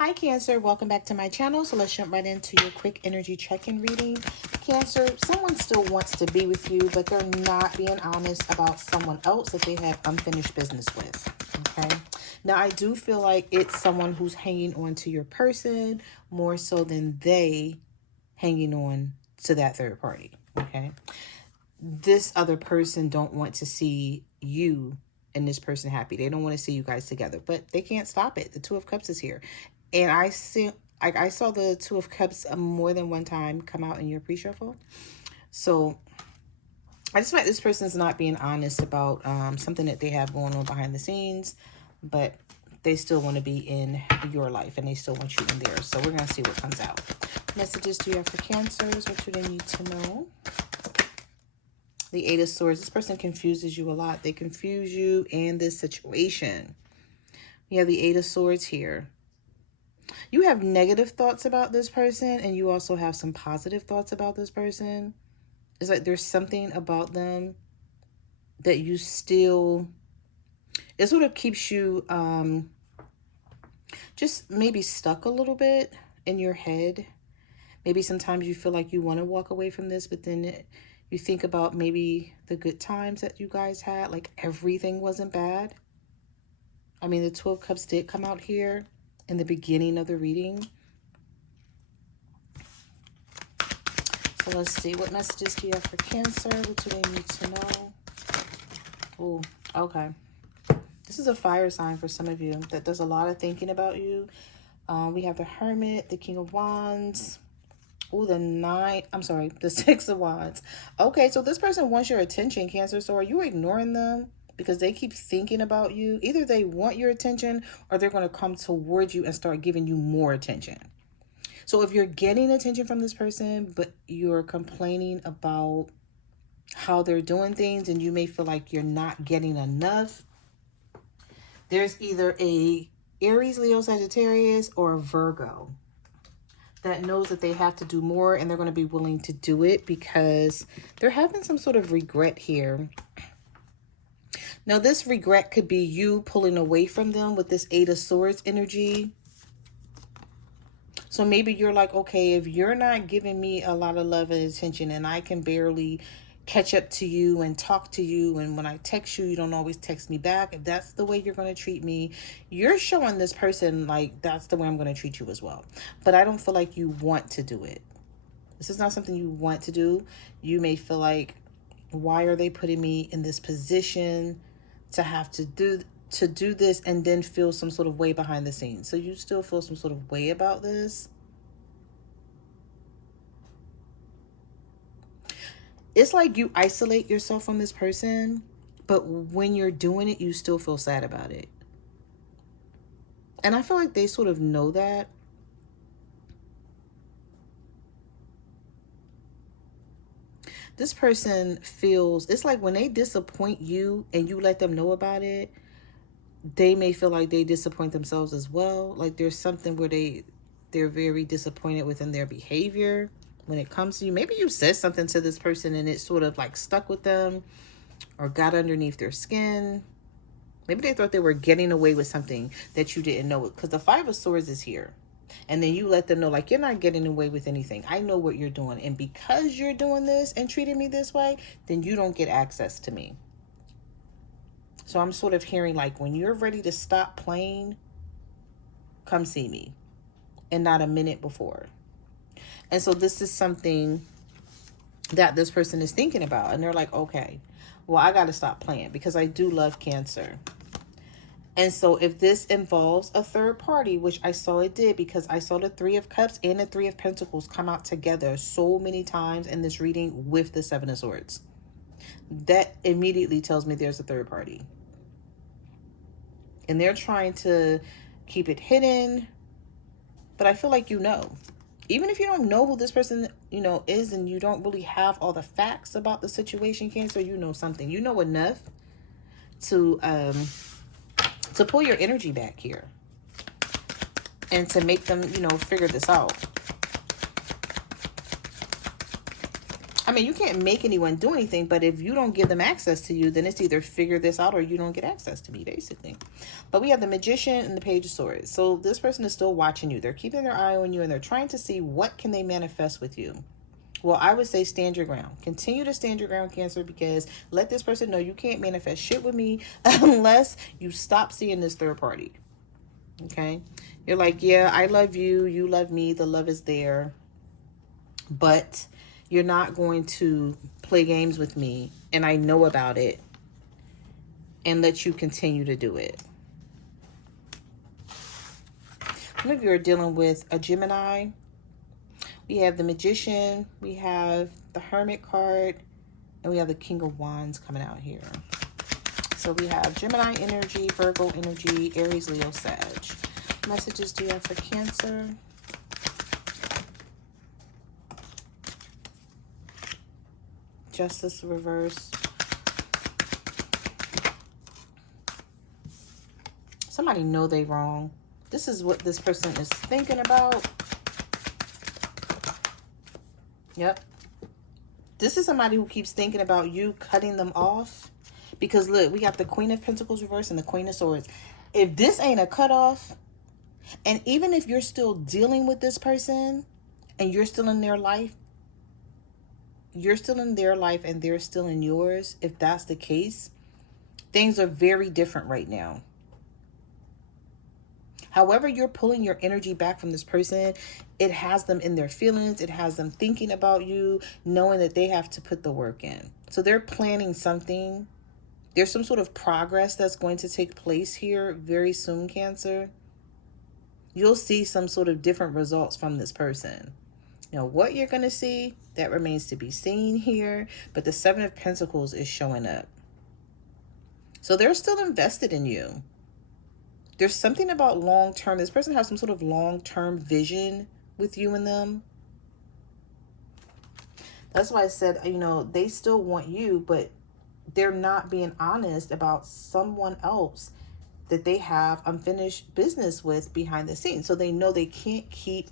Hi Cancer, welcome back to my channel. So let's jump right into your quick energy check-in reading. Cancer, someone still wants to be with you, but they're not being honest about someone else that they have unfinished business with, okay? Now, I do feel like it's someone who's hanging on to your person more so than they hanging on to that third party, okay? This other person don't want to see you and this person happy. They don't want to see you guys together, but they can't stop it. The Two of Cups is here. And I saw the Two of Cups more than one time come out in your pre-shuffle. So I just feel like this person's not being honest about something that they have going on behind the scenes, but they still want to be in your life and they still want you in theirs. So we're going to see what comes out. Messages do you have for Cancers? What do they need to know? The Eight of Swords. This person confuses you a lot. They confuse you and this situation. We have the Eight of Swords here. You have negative thoughts about this person and you also have some positive thoughts about this person. It's like there's something about them that you still, it sort of keeps you just maybe stuck a little bit in your head. Maybe sometimes you feel like you want to walk away from this, but then you think about maybe the good times that you guys had, like everything wasn't bad. I mean, the 12 Cups did come out here in the beginning of the reading. So let's see. What messages do you have for Cancer? What do they need to know? Oh, okay. This is a fire sign for some of you that does a lot of thinking about you. We have the Hermit, the King of Wands. Oh, the Six of Wands. Okay, so this person wants your attention, Cancer. So are you ignoring them? Because they keep thinking about you. Either they want your attention or they're going to come towards you and start giving you more attention. So if you're getting attention from this person, but you're complaining about how they're doing things and you may feel like you're not getting enough, there's either a Aries, Leo, Sagittarius, or a Virgo that knows that they have to do more and they're going to be willing to do it because they're having some sort of regret here. Now, this regret could be you pulling away from them with this Eight of Swords energy. So maybe you're like, okay, if you're not giving me a lot of love and attention and I can barely catch up to you and talk to you, and when I text you, you don't always text me back. If that's the way you're going to treat me, you're showing this person like that's the way I'm going to treat you as well. But I don't feel like you want to do it. This is not something you want to do. You may feel like, why are they putting me in this position to have to do this and then feel some sort of way behind the scenes? So you still feel some sort of way about this. It's like you isolate yourself from this person, but when you're doing it, you still feel sad about it. And I feel like they sort of know that. This person feels, it's like when they disappoint you and you let them know about it, they may feel like they disappoint themselves as well. Like there's something where they're very disappointed within their behavior when it comes to you. Maybe you said something to this person and it sort of like stuck with them or got underneath their skin. Maybe they thought they were getting away with something that you didn't know, because the Five of Swords is here. And then you let them know, like, you're not getting away with anything. I know what you're doing. And because you're doing this and treating me this way, then you don't get access to me. So I'm sort of hearing like, when you're ready to stop playing, come see me. And not a minute before. And so this is something that this person is thinking about. And they're like, okay, well, I got to stop playing because I do love Cancer. And so if this involves a third party, which I saw it did, because I saw the Three of Cups and the Three of Pentacles come out together so many times in this reading with the Seven of Swords, that immediately tells me there's a third party. And they're trying to keep it hidden. But I feel like you know. Even if you don't know who this person, is, and you don't really have all the facts about the situation, Cancer, you know something. You know enough to pull your energy back here and to make them, figure this out. I mean, you can't make anyone do anything, but if you don't give them access to you, then it's either figure this out or you don't get access to me, basically. But we have the Magician and the Page of Swords. So this person is still watching you. They're keeping their eye on you, and they're trying to see what can they manifest with you. Well, I would say stand your ground. Continue to stand your ground, Cancer, because let this person know you can't manifest shit with me unless you stop seeing this third party. Okay? You're like, yeah, I love you. You love me. The love is there. But you're not going to play games with me, and I know about it, and let you continue to do it. Some of you are dealing with a Gemini. We have the Magician, we have the Hermit card, and we have the King of Wands coming out here. So we have Gemini energy, Virgo energy, Aries, Leo, Sag. What messages do you have for Cancer? Justice reverse. Somebody know they wrong. This is what this person is thinking about. Yep. This is somebody who keeps thinking about you cutting them off. Because look, we got the Queen of Pentacles reverse and the Queen of Swords. If this ain't a cutoff, and even if you're still dealing with this person and you're still in their life, you're still in their life and they're still in yours, if that's the case, things are very different right now. However you're pulling your energy back from this person, it has them in their feelings. It has them thinking about you, knowing that they have to put the work in. So they're planning something. There's some sort of progress that's going to take place here very soon, Cancer. You'll see some sort of different results from this person. Now, what you're going to see, that remains to be seen here. But the Seven of Pentacles is showing up. So they're still invested in you. There's something about long-term. This person has some sort of long-term vision with you and them. That's why I said, you know, they still want you, but they're not being honest about someone else that they have unfinished business with behind the scenes. So they know they can't keep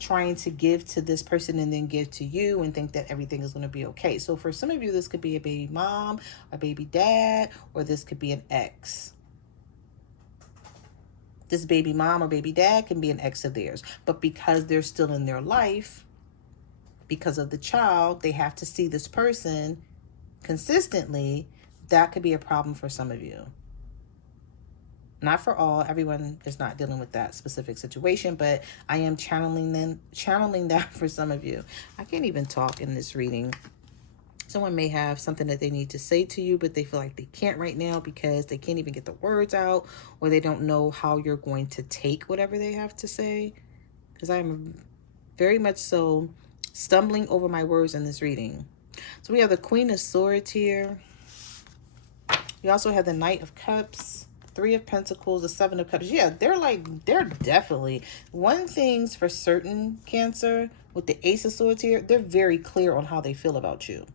trying to give to this person and then give to you and think that everything is going to be okay. So for some of you, this could be a baby mom, a baby dad, or this could be an ex. This baby mom or baby dad can be an ex of theirs. But because they're still in their life, because of the child, they have to see this person consistently. That could be a problem for some of you. Not for all. Everyone is not dealing with that specific situation, but I am channeling that for some of you. I can't even talk in this reading. Someone may have something that they need to say to you, but they feel like they can't right now because they can't even get the words out, or they don't know how you're going to take whatever they have to say. Because I'm very much so stumbling over my words in this reading. So we have the Queen of Swords here. We also have the Knight of Cups, Three of Pentacles, the Seven of Cups. Yeah, they're definitely, one thing's for certain, Cancer, with the Ace of Swords here, they're very clear on how they feel about you.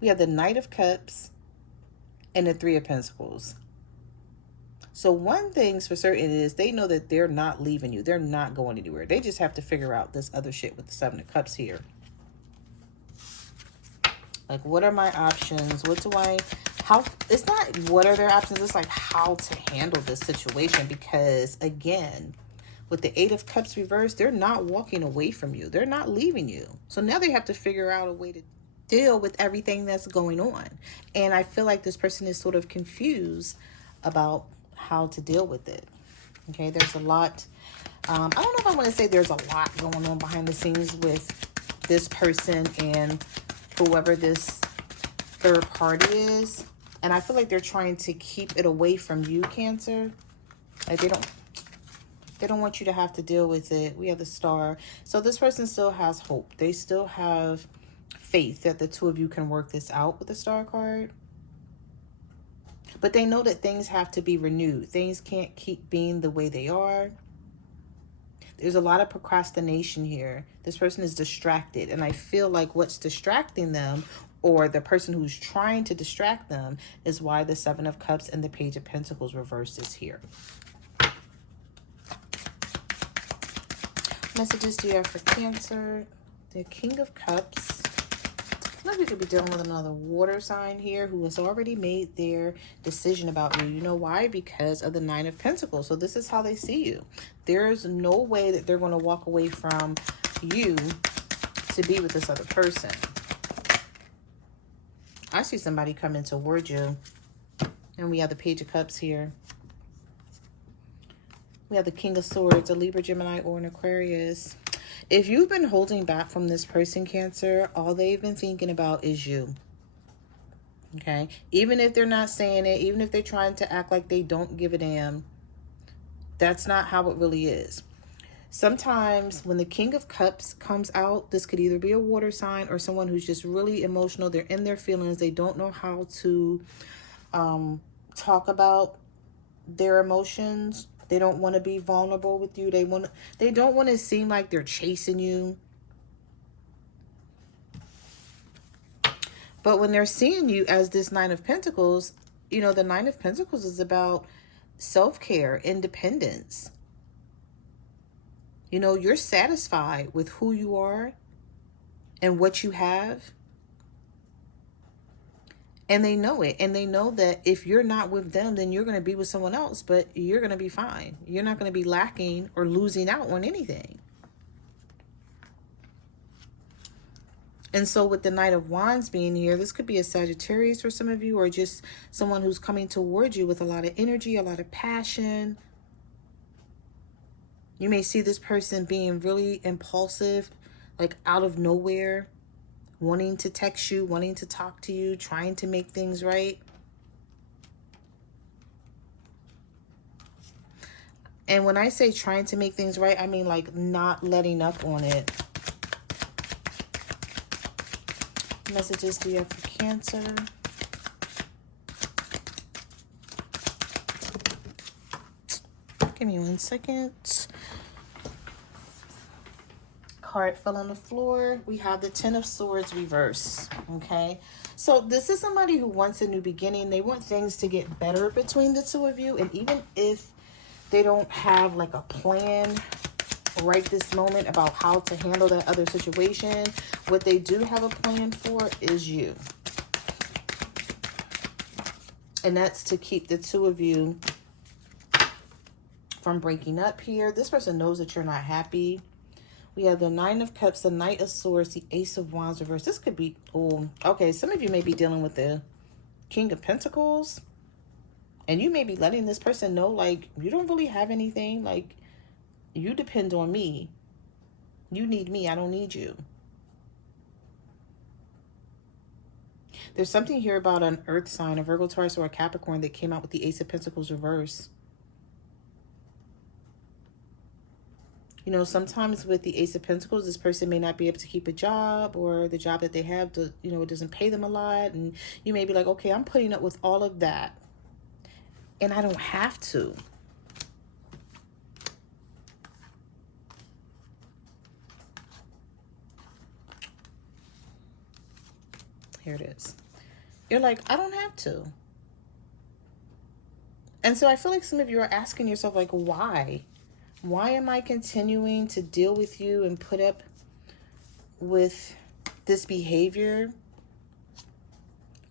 We have the Knight of Cups and the Three of Pentacles. So one thing's for certain is they know that they're not leaving you. They're not going anywhere. They just have to figure out this other shit with the Seven of Cups here. Like, what are my options? It's not what are their options. It's like how to handle this situation. Because again, with the Eight of Cups reversed, they're not walking away from you. They're not leaving you. So now they have to figure out a way to deal with everything that's going on. And I feel like this person is sort of confused about how to deal with it. Okay, there's a lot. I don't know if I want to say there's a lot going on behind the scenes with this person and whoever this third party is. And I feel like they're trying to keep it away from you, Cancer. Like they don't want you to have to deal with it. We have the Star. So this person still has hope. They still have faith that the two of you can work this out with the Star card. But they know that things have to be renewed. Things can't keep being the way they are. There's a lot of procrastination here. This person is distracted. And I feel like what's distracting them, or the person who's trying to distract them, is why the Seven of Cups and the Page of Pentacles reversed is here. Messages do you have for Cancer? The King of Cups. of you could be dealing with another water sign here who has already made their decision about you. You know why? Because of the Nine of Pentacles. So this is how they see you. There's no way that they're going to walk away from you to be with this other person. I see somebody coming toward you. And we have the Page of Cups here. We have the King of Swords, a Libra, Gemini, or an Aquarius. If you've been holding back from this person, Cancer, all they've been thinking about is you. Okay? Even if they're not saying it, even if they're trying to act like they don't give a damn, that's not how it really is. Sometimes when the King of Cups comes out, this could either be a water sign or someone who's just really emotional. They're in their feelings. They don't know how to talk about their emotions. They don't want to be vulnerable with you. They don't want to seem like they're chasing you. But when they're seeing you as this Nine of Pentacles, you know, the Nine of Pentacles is about self-care, independence. You know, you're satisfied with who you are and what you have. And they know it. And they know that if you're not with them, then you're going to be with someone else. But you're going to be fine. You're not going to be lacking or losing out on anything. And so with the Knight of Wands being here, this could be a Sagittarius for some of you, or just someone who's coming towards you with a lot of energy, a lot of passion. You may see this person being really impulsive, like out of nowhere, wanting to text you, wanting to talk to you, trying to make things right. And when I say trying to make things right, I mean like not letting up on it. Messages do you have for Cancer? Give me 1 second. Card fell on the floor. We have the Ten of Swords reverse. Okay, so this is somebody who wants a new beginning. They want things to get better between the two of you, and even if they don't have like a plan right this moment about how to handle that other situation, what they do have a plan for is you. And that's to keep the two of you from breaking up here. This person knows that you're not happy. We have the Nine of Cups, the Knight of Swords, the Ace of Wands reverse. This could be, oh, okay, some of you may be dealing with the King of Pentacles. And you may be letting this person know, like, you don't really have anything. Like, you depend on me. You need me. I don't need you. There's something here about an earth sign, a Virgo, Taurus, or a Capricorn that came out with the Ace of Pentacles reverse. You know, sometimes with the Ace of Pentacles, this person may not be able to keep a job, or the job that they have, you know, it doesn't pay them a lot. And you may be like, okay, I'm putting up with all of that, and I don't have to. Here it is. You're like, I don't have to. And so I feel like some of you are asking yourself, like, why? Why am I continuing to deal with you and put up with this behavior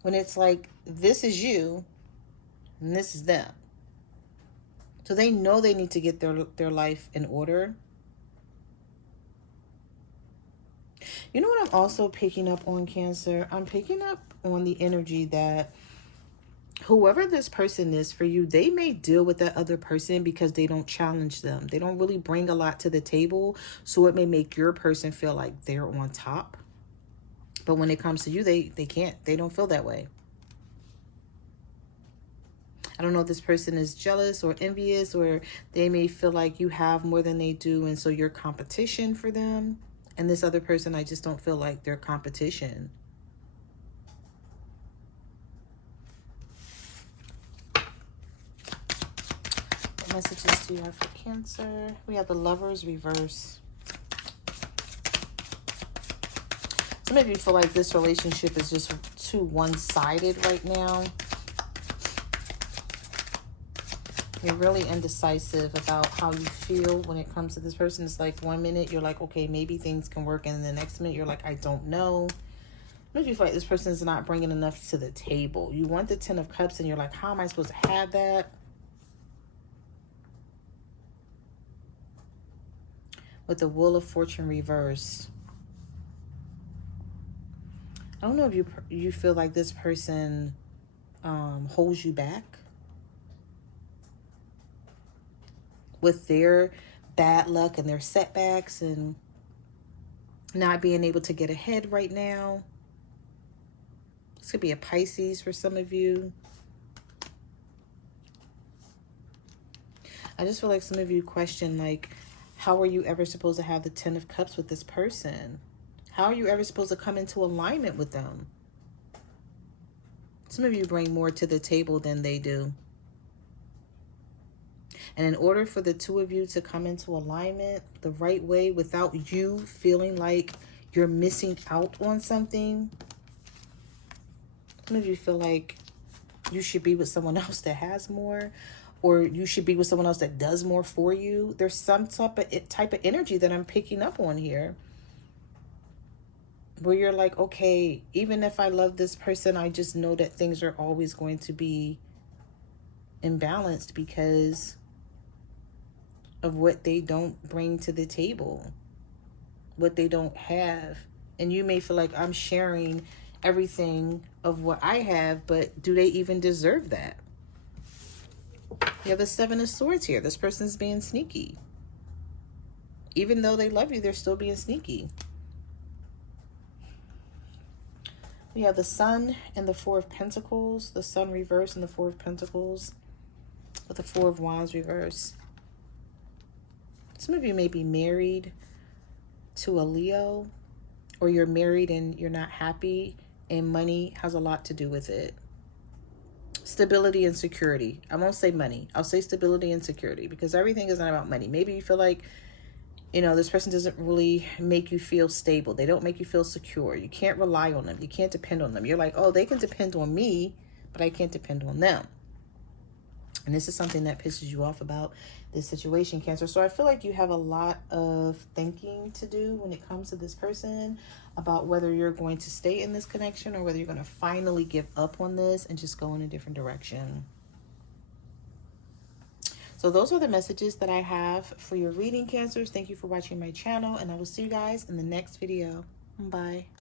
when it's like, this is you and this is them? So they know they need to get their life in order. You know what I'm also picking up on, Cancer? I'm picking up on the energy that whoever this person is for you, they may deal with that other person because they don't challenge them. They don't really bring a lot to the table. So it may make your person feel like they're on top. But when it comes to you, they can't. They don't feel that way. I don't know if this person is jealous or envious, or they may feel like you have more than they do, and so you're competition for them. And this other person, I just don't feel like they're competition. What messages do you have for Cancer? We have the Lovers reverse. Some of you feel like this relationship is just too one-sided right now. You're really indecisive about how you feel when it comes to this person. It's like 1 minute you're like, okay, maybe things can work. And then the next minute you're like, I don't know. Maybe you feel like this person is not bringing enough to the table. You want the Ten of Cups and you're like, how am I supposed to have that? With the Wheel of Fortune reversed. I don't know if you feel like this person holds you back with their bad luck and their setbacks and not being able to get ahead right now. This could be a Pisces for some of you. I just feel like some of you question, like, how are you ever supposed to have the Ten of Cups with this person? How are you ever supposed to come into alignment with them? Some of you bring more to the table than they do. And in order for the two of you to come into alignment the right way without you feeling like you're missing out on something, some of you feel like you should be with someone else that has more, or you should be with someone else that does more for you. There's some type of energy that I'm picking up on here, where you're like, okay, even if I love this person, I just know that things are always going to be imbalanced because of what they don't bring to the table, what they don't have. And you may feel like I'm sharing everything of what I have, but do they even deserve that? You have the Seven of Swords here. This person's being sneaky. Even though they love you, they're still being sneaky. We have the Sun and the Four of Pentacles. The Sun reversed and the Four of Pentacles with the Four of Wands reversed. Some of you may be married to a Leo, or you're married and you're not happy, and money has a lot to do with it. Stability and security. I won't say money. I'll say stability and security, because everything is not about money. Maybe you feel like, you know, this person doesn't really make you feel stable. They don't make you feel secure. You can't rely on them. You can't depend on them. You're like, oh, they can depend on me, but I can't depend on them. And this is something that pisses you off about this situation, Cancer. So I feel like you have a lot of thinking to do when it comes to this person about whether you're going to stay in this connection or whether you're going to finally give up on this and just go in a different direction. So those are the messages that I have for your reading, Cancers. Thank you for watching my channel, and I will see you guys in the next video. Bye.